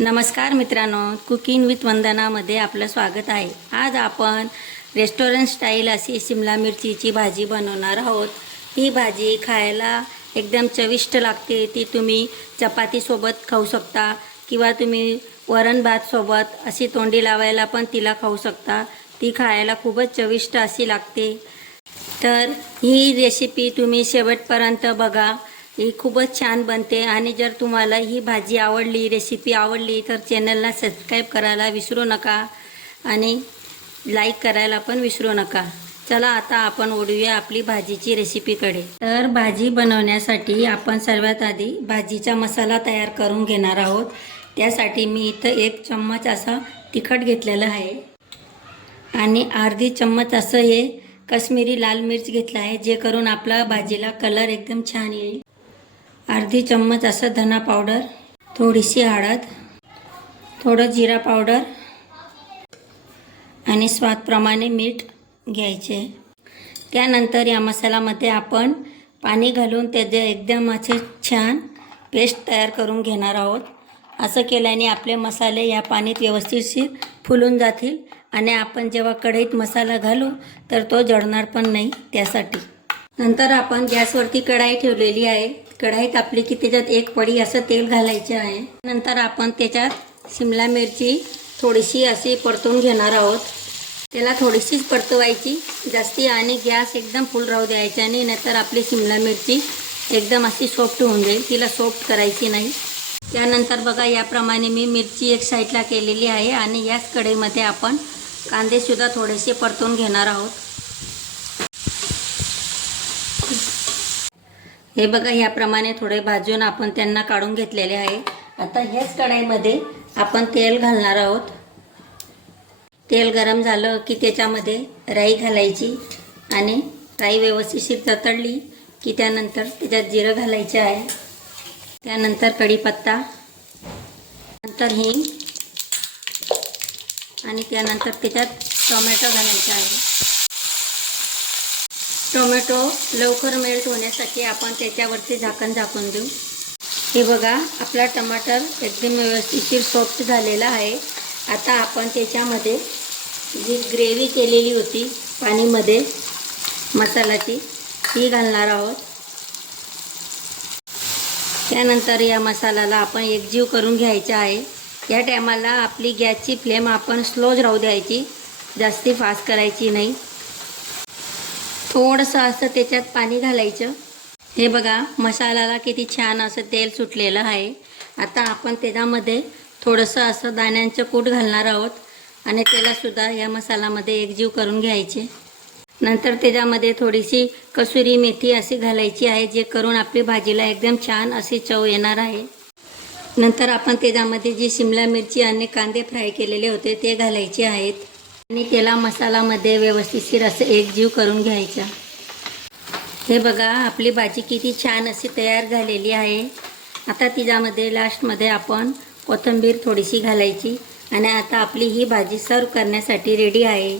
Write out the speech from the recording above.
नमस्कार मित्रांनो cooking with वंदनामध्ये आपलं स्वागत आहे. आज आपण रेस्टॉरंट स्टाईल अशी शिमला मिरचीची भाजी बनवणार आहोत. ही भाजी खायला एकदम चविष्ट लागते. ती तुम्ही चपातीसोबत खाऊ शकता किंवा तुम्ही वरण भातसोबत अशी तोंडी लावायला पण तिला खाऊ शकता. ती खायला खूपच चविष्ट अशी लागते. तर ही रेसिपी तुम्ही शेवटपर्यंत बघा. ही खूपच छान बनते आणि जर तुम्हाला ही भाजी आवडली रेसिपी आवडली तर चॅनलला सबस्क्राईब करायला विसरू नका आणि लाईक करायला पण विसरू नका. चला आता आपण ओढूया आपली भाजीची रेसिपीकडे तर भाजी बनवण्यासाठी आपण सर्वात आधी भाजीचा मसाला तयार करून घेणार आहोत. त्यासाठी मी इथं एक चम्मच असा तिखट घेतलेलं आहे आणि अर्धी चम्मच असं हे कश्मीरी लाल मिर्च घेतला आहे जे करून आपला भाजीला कलर एकदम छान येईल. अर्धी चम्मच असं धना पावडर थोडीशी हळद थोडं जिरा पावडर आणि स्वादप्रमाणे मीठ घ्यायचे. त्यानंतर या मसाल्यामध्ये आपण पाणी घालून त्याचे एकदम असे छान पेस्ट तयार करून घेणार आहोत. असं केल्याने आपले मसाले या पाण्यात व्यवस्थितशीर फुलून जातील आणि आपण जेव्हा कढईत मसाला घालू तर तो जळणार पण नाही त्यासाठी. नंतर आपण गॅसवरती कढाई ठेवलेली आहे. कढाई तापली की त्याच्यात एक पडी असं तेल घालायचे आहे. नंतर आपण त्याच्यात शिमला मिरची थोडीशी अशी परतून घेणार आहोत. त्याला थोडीशीच परतवायची जास्ती आणि गॅस एकदम फुल राहू द्यायचा आणि नंतर आपली शिमला मिरची एकदम अशी सॉफ्ट होऊन जाईल. तिला सॉफ्ट करायची नाही. त्यानंतर बघा याप्रमाणे मी मिरची एक साईडला केलेली आहे आणि याच कढईमध्ये आपण कांदेसुद्धा थोडेसे परतून घेणार आहोत. हे बघा याप्रमाणे थोडे भाजून आपण त्यांना काढून घेतलेले आहे. आता ह्याच कढाईमध्ये आपण तेल घालणार आहोत. तेल गरम झालं की त्याच्यामध्ये राई घालायची आणि राई व्यवस्थितशीर ततडली की त्यानंतर त्याच्यात जिरं घालायचं आहे. त्यानंतर कढीपत्ता नंतर हिंग आणि त्यानंतर त्याच्यात टोमॅटो घालायचा आहे. टोमॅटो लवकर मेल्ट होण्यासाठी आपण त्याच्यावरती झाकण झाकून देऊ. हे बघा आपला टमाटर एकदम व्यवस्थितशीर सॉफ्ट झालेला आहे. आता आपण त्याच्यामध्ये जी ग्रेव्ही केलेली होती पाणीमध्ये मसाल्याची ती घालणार आहोत. त्यानंतर या मसाल्याला आपण एकजीव करून घ्यायचा आहे. या टायमाला आपली गॅसची फ्लेम आपण स्लोच राहू द्यायची. जास्ती फास्ट करायची नाही. थोडंसं असं त्याच्यात पाणी घालायचं. हे बघा मसाल्याला किती छान असं तेल सुटलेलं आहे. आता आपण त्याच्यामध्ये थोडंसं असं दाण्यांचं कूट घालणार आहोत आणि त्यालासुद्धा या मसाल्यामध्ये एकजीव करून घ्यायचे. नंतर त्याच्यामध्ये थोडीशी कसुरी मेथी अशी घालायची आहे जे करून आपली भाजीला एकदम छान अशी चव येणार आहे. नंतर आपण त्याच्यामध्ये जी शिमला मिरची आणि कांदे फ्राय केलेले होते ते घालायचे आहेत. आणि त्याला मसालामध्ये व्यवस्थितशीर असं एकजीव करून घ्यायचा. हे बघा आपली भाजी किती छान अशी तयार झालेली आहे. आता तिच्यामध्ये लास्टमध्ये आपण कोथिंबीर थोडीशी घालायची. आणि आता आपली ही भाजी सर्व करण्यासाठी रेडी आहे.